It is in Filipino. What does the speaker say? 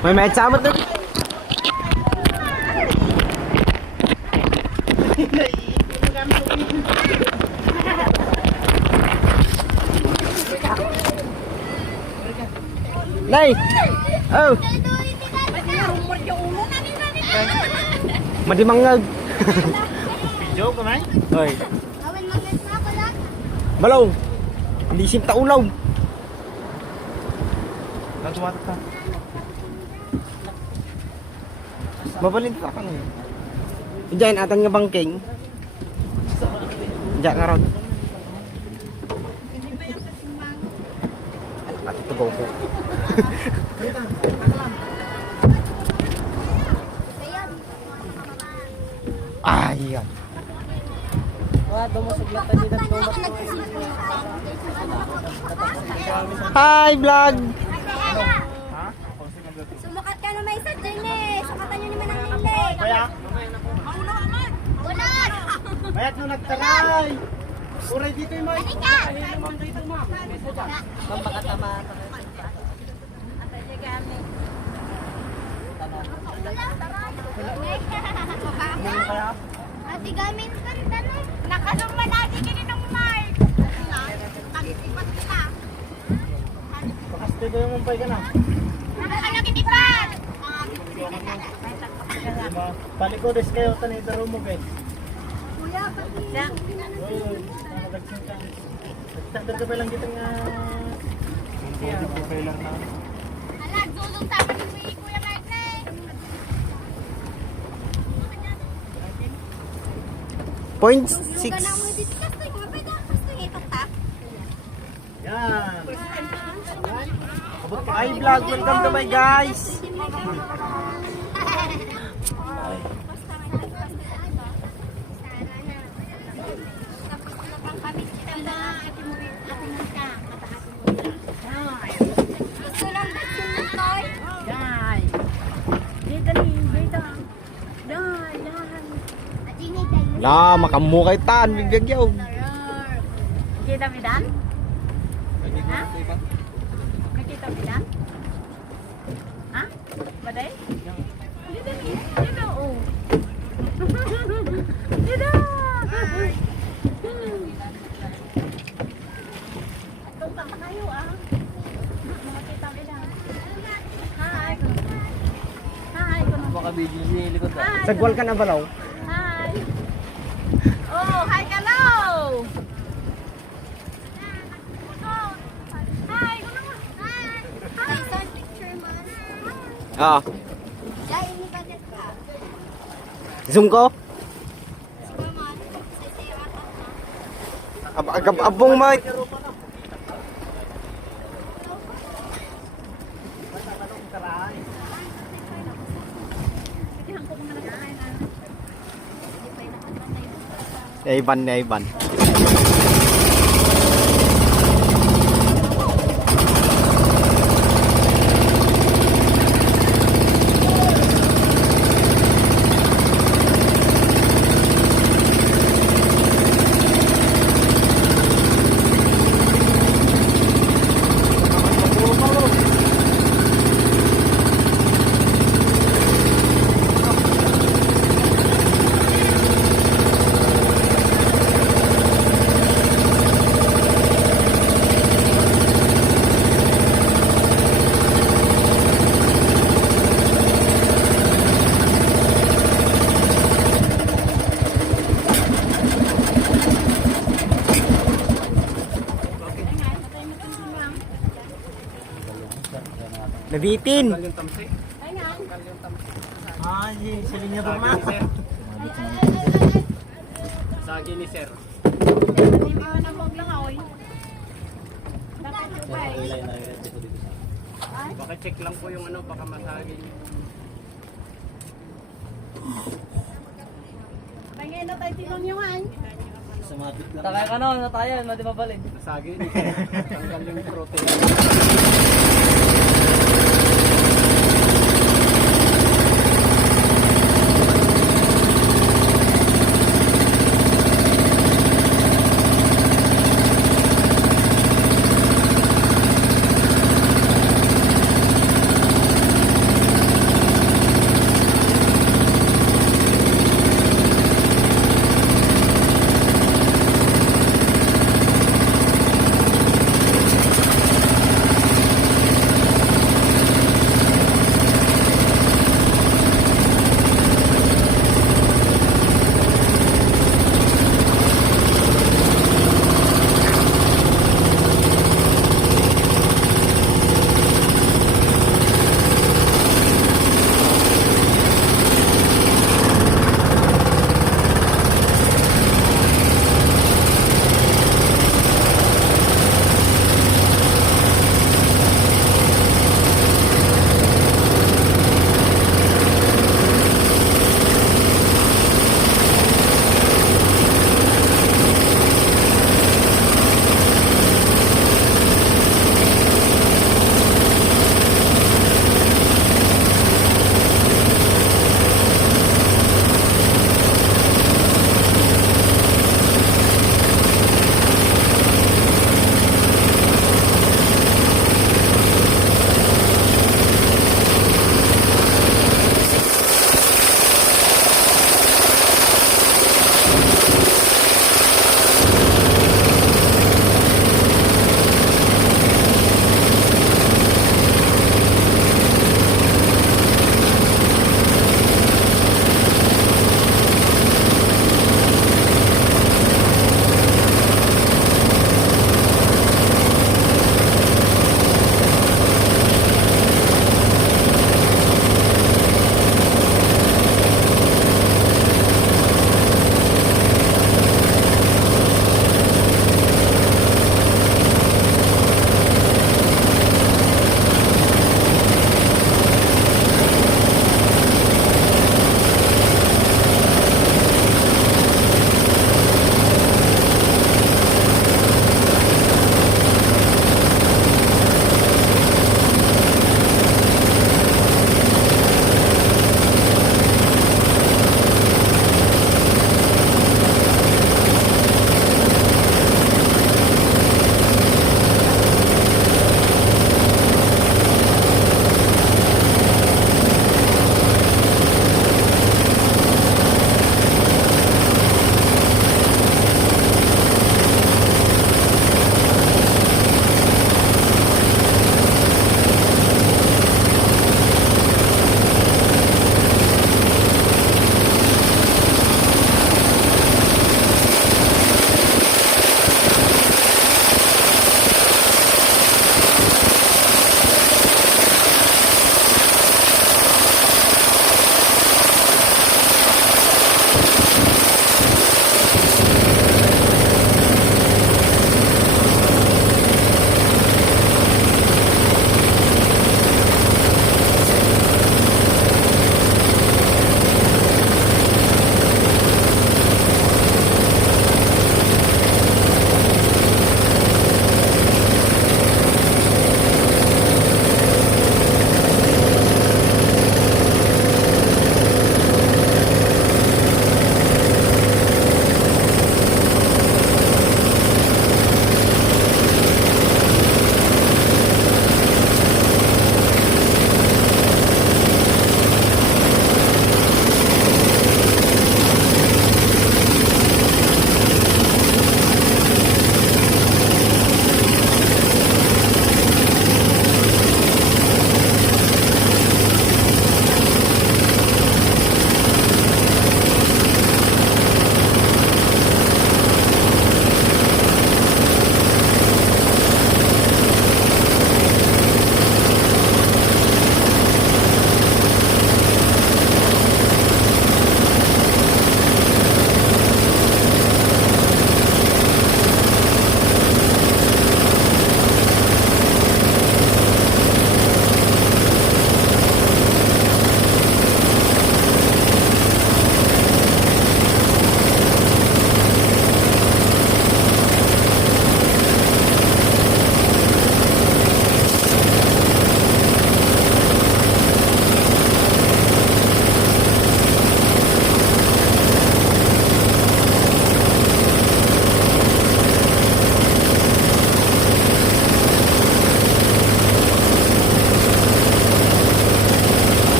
May samot na. Nay! Oh! Madimangag! Video ko, man? Oy! Balong! Hindi sim taulaw! Nagtumatak ka. Mabalin ka ka ngayon. Diyan, atan nga bangking. Diyan nga ron. At ito ko. Ah, yan. Hi, vlog! Sumukat ka na may isa dyan eh. Sukatan nyo naman ang nili. Kaya? Ulan! Bayat nung nagtaray! Uray dito yung mic. Halika! Ati gamit ka rin tanong. Nakaluma natin ka rin ng mic. Pag-isipat kita. Pakaste ko yung mumpay ka na. Nakalagitipan! Palikodes kayo, tanay mo guys. Kuya, pati. Nagtagdar ka pa lang dito nga. Hindi okay lang na. Hala, dulong tapos ni Kuya Mike. Point Yung 6. ganang mo discuss ko, mapay ka. Gusto niya itong tap. Yan. Hi, vlog! Welcome to my guys! Gusto lang ba sumutoy? La, makamukay tan, bigagyaw. Kita bidan? Ha? Nakita bidan? Ha? Baday? Dito ni. Dito oh. Dito. Tunta pa kayo ah. Makita bidan. Hi. Hi. Baka video niya likod ka. Hi. Sagwal ka na balaw. Hi. Oh, hi hello. Hi. Hi, son, picture mo. Ah, Dahil ini ba ka? zoom ko. Si Mama, sasayo atat na. Abong mic. Iban na Iban. Nabitin. Ah, si linya ba ma? Sagi ni sir. Baka check lang po yung ano, baka masagi. Pangin na tayo tinong yung han. Sumabit lang. Takay ka na tayo, hindi mabalin. Masagi ni sir. Tanggal yung protein.